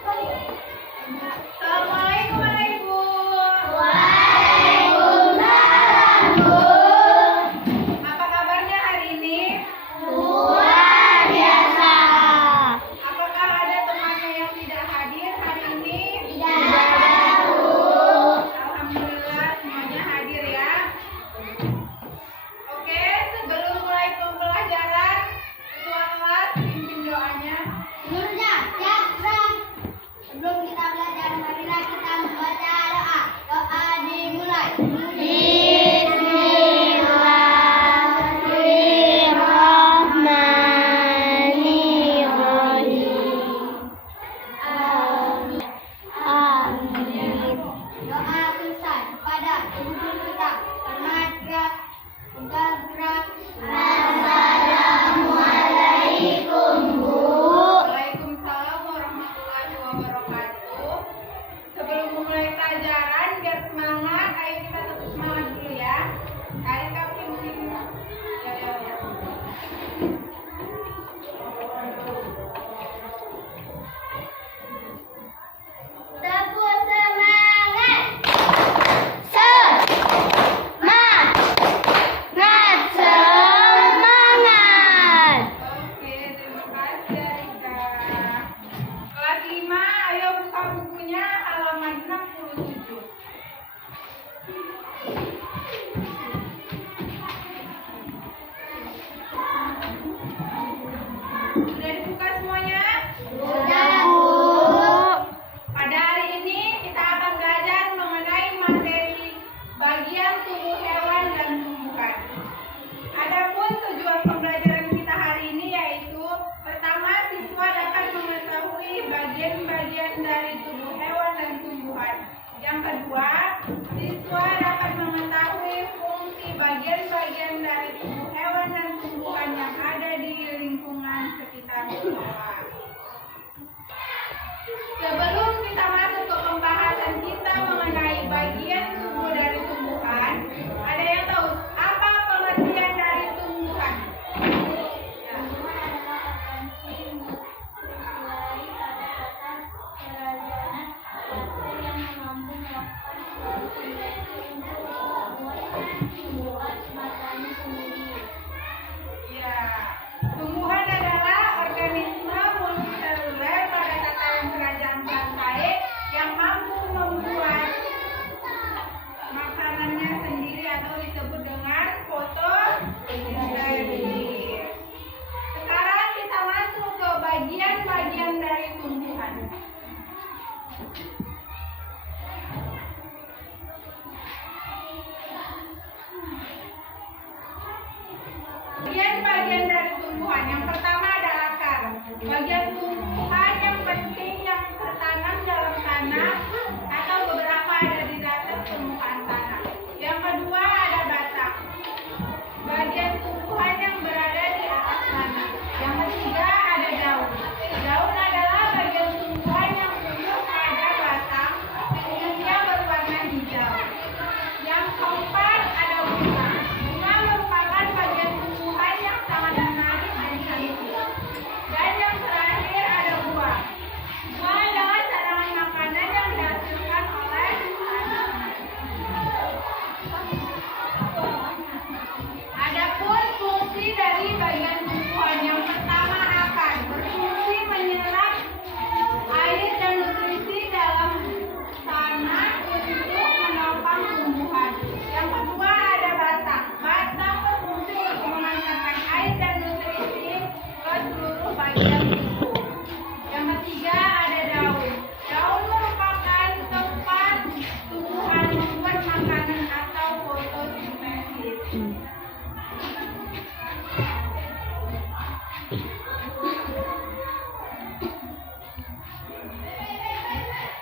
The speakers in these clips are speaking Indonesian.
Assalamualaikum Ibu. Waalaikumsalam, Bu. Apa kabarnya hari ini? Luar biasa. Apakah ada temannya yang tidak hadir hari ini? Tidak ada, Bu. Alhamdulillah semuanya hadir ya. Oke, sebelum mulai pembelajaran, ketua kelas pimpin doanya. Sebelumnya, sebelum kita belajar, marilah kita membaca doa. Doa dimulai. Bismillahirrahmanirrahim. Amin. Doa selesai pada guru kita. Selamat gerak. Assalamualaikum, Bu. Waalaikumsalam warahmatullahi wabarakatuh. Sebelum memulai pelajaran, biar semangat, ayo kita tetap semangat dulu ya. Ayo Kak pimpin. Ya. Tepuk semangat. Semangat. Semangat. Oke, terima kasih Rika. Kelas 5, ayo buka bukunya halaman 67. Sudah dibuka semuanya? Sudah, Bu. Pada hari ini kita akan belajar mengenai materi bagian tubuh hewan dan tumbuhan. Adapun tujuan pembelajaran kita hari ini yaitu pertama, siswa dapat mengetahui bagian-bagian dari tubuh hewan dan tumbuhan. Yang kedua, siswa dapat mengetahui fungsi bagian-bagian dari tubuh hewan dan tumbuhan yang ada di lingkungan sekitar sekolah. Sebelum kita masuk ke pembahasan kita mengenai bagian tubuh dari tumbuhan, ada yang tahu apa pengertian dari tumbuhan? Ya, tumbuhan adalah organisme multiseluler pada tataran kerajaan plantae yang mampu membuat makanannya sendiri atau disebut dengan fotosintesis. Sekarang kita masuk ke bagian-bagian dari tumbuhan. Bagian-bagian dari tumbuhan. Yang pertama ada akar. Bagian tumbuhan yang penting yang tertanam dalam tanah atau beberapa ada di atas permukaan tanah. Yang kedua ada batang. Bagian tumbuhan yang berada di atas tanah. Yang ketiga ada daun. Daun adalah bagian tumbuhan yang tumbuh pada batang, umumnya berwarna hijau. Yang keempat ada bunga. Bunga merupakan bagian tumbuhan yang sangat menarik dan cantik. Dan yang terakhir ada buah. Buah adalah cadangan makanan yang dihasilkan oleh tanaman. Adapun fungsi dari bagian tumbuhan, yang pertama akar, berfungsi menyerap air dan nutrisi dalam tanah untuk menopang tumbuhan. Yang kedua ada batang. Batang berfungsi untuk mengantarkan air dan nutrisi ke seluruh bagian tubuh. Yang ketiga ada daun. Daun merupakan tempat tumbuhan membuat makanan atau fotosintesis.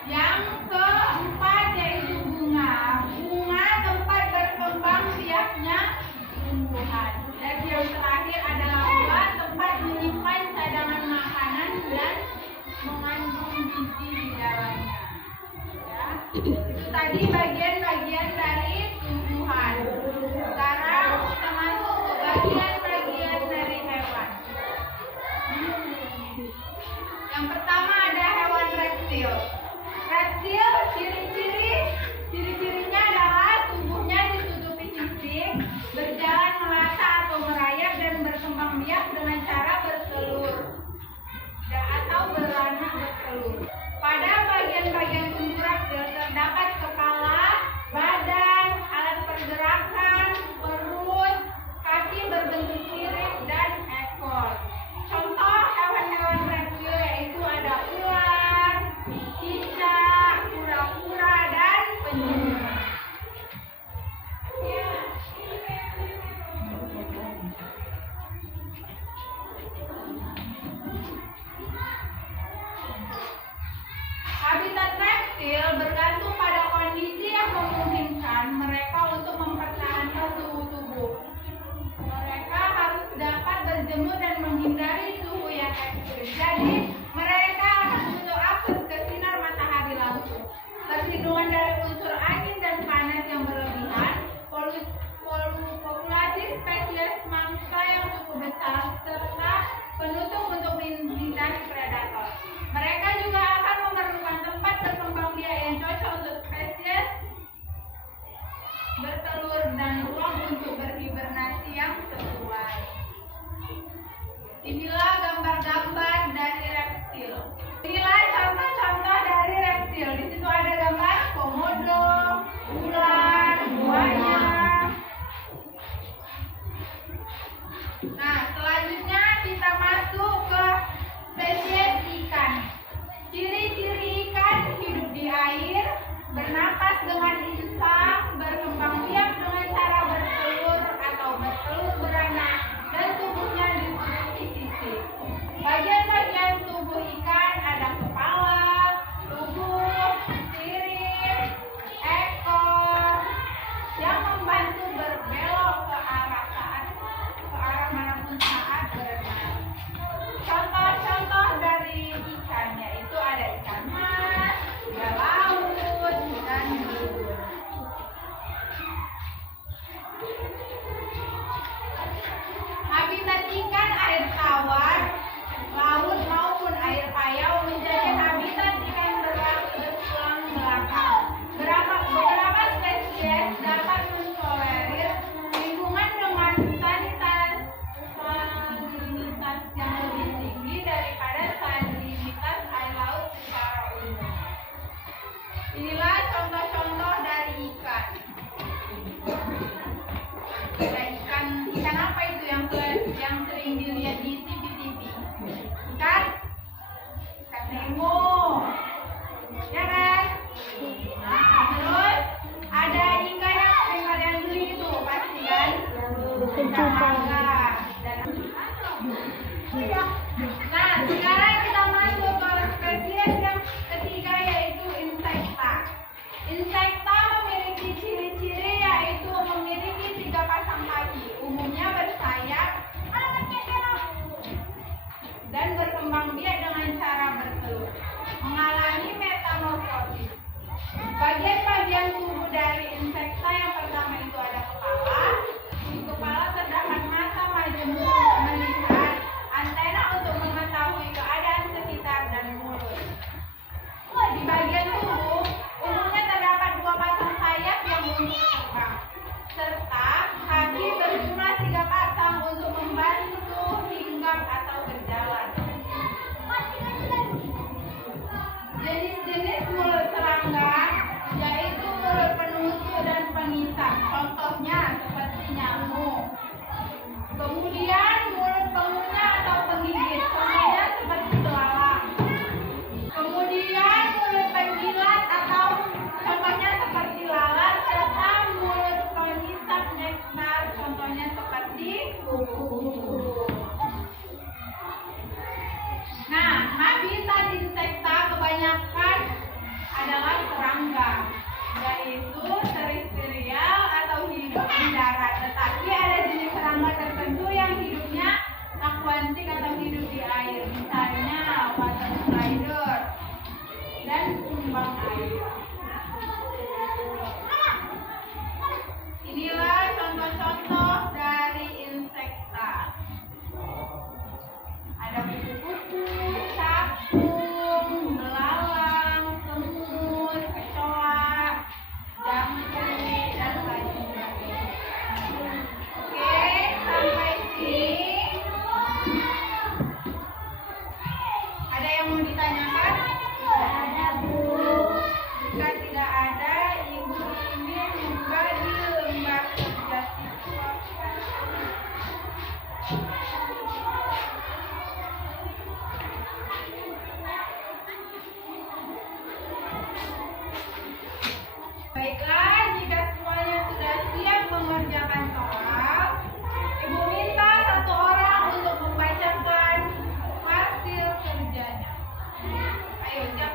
Yang keempat yaitu bunga. Bunga tempat berkembang biaknya tumbuhan. Dan yang terakhir adalah buah, tempat menyimpan cadangan makanan dan mengandung gizi di dalamnya. Ya. Itu tadi bagian-bagian dari tumbuhan. Sekarang kita masuk ke bagian-bagian dari hewan. Yang pertama ada hewan reptil. berjemur dan menghindari suhu yang ekstrim. Jadi mereka akan butuh akses ke sinar matahari langsung. Perlindungan dari unsur angin dan panas yang berlebihan, populasi spesies mangsa yang cukup besar, serta penutup untuk menghindari predator. Mereka juga akan memerlukan tempat berkembang biak yang cocok untuk spesies bertelur dan ruang untuk berhibernasi yang sesuai. Inilah gambar-gambar dari reptil. Inilah contoh-contoh dari reptil. Di situ ada gambar komodo, ular, buaya. Nah, selanjutnya kita masuk ke spesies ikan. Ciri-ciri ikan hidup di air, bernapas dengan insang, berkembang biak dengan cara bertelur atau bertelur beranak, dan tubuhnya ditutupi sisik. Bagian-bagian tubuh ikan ada kepala, tubuh, sirip, ekor, yang membantu berbelok ke arah manapun saat berenang. Contoh-contoh dari ikan yaitu ada ikan mas, ikan laut, dan burung. Habitat ikan air tawar, laut maupun air payau menjadi habitat ikan bertulang belakang. Beberapa spesies dapat mentolerir lingkungan dengan salinitas yang lebih tinggi daripada salinitas air laut secara umum. Inilah contoh-contoh dari ikan. Ada ikan apa itu yang sering dilihat di TV-TV? Ikan Nemo, ya kan? Nah, terus ada ikan yang sering kalian beli itu pasti kan? Ikan mangga. Nah, sekarang kita masuk ke spesies yang ketiga yaitu insekta. Insekta memiliki ciri-ciri yaitu memiliki 3 pasang kaki, umumnya bersayap dan berkembang biak dengan cara bertelur, mengalami metamorfosis. Bagian-bagian tubuh dari insekta yang pertama itu ada kepala. Di kepala terdapat mata majemuk melihat, antena untuk mengetahui keadaan sekitar, dan mulut. Di bagian tubuh umumnya terdapat 2 pasang sayap yang untuk terbang, serta kaki berjumlah 3 pasang untuk membantu hinggap atau berjalan. Jenis-jenis mulut serangga yaitu mulut penusuk dan pengisap, contohnya seperti nyamuk. Kemudian mulut pengunyah atau penggigit, contohnya seperti belalang. Kemudian mulut penjilat atau contohnya seperti lalat, serta mulut pengisap nektar, contohnya seperti kupu-kupu. Nah, habitat insekta kebanyakan adalah serangga, yaitu terestrial atau hidup di darat. Tetapi ada jenis serangga tertentu yang hidupnya akuatik atau hidup di air, misalnya water spider dan kumbang air. Inilah contoh-contoh dari insekta. Ada kupu-kupu, capung, belalang, semut, kecoa, jangkrik, dan lain sebagainya. Oke, sampai sini. Ada yang mau ditanyakan? Ada, Bu. Jika tidak ada, Ibu ingin membagi lembar kerja siswa. Baiklah, jika semuanya sudah siap mengerjakan soal, Ibu minta 1 orang untuk membacakan hasil kerjanya. Ayo, siapa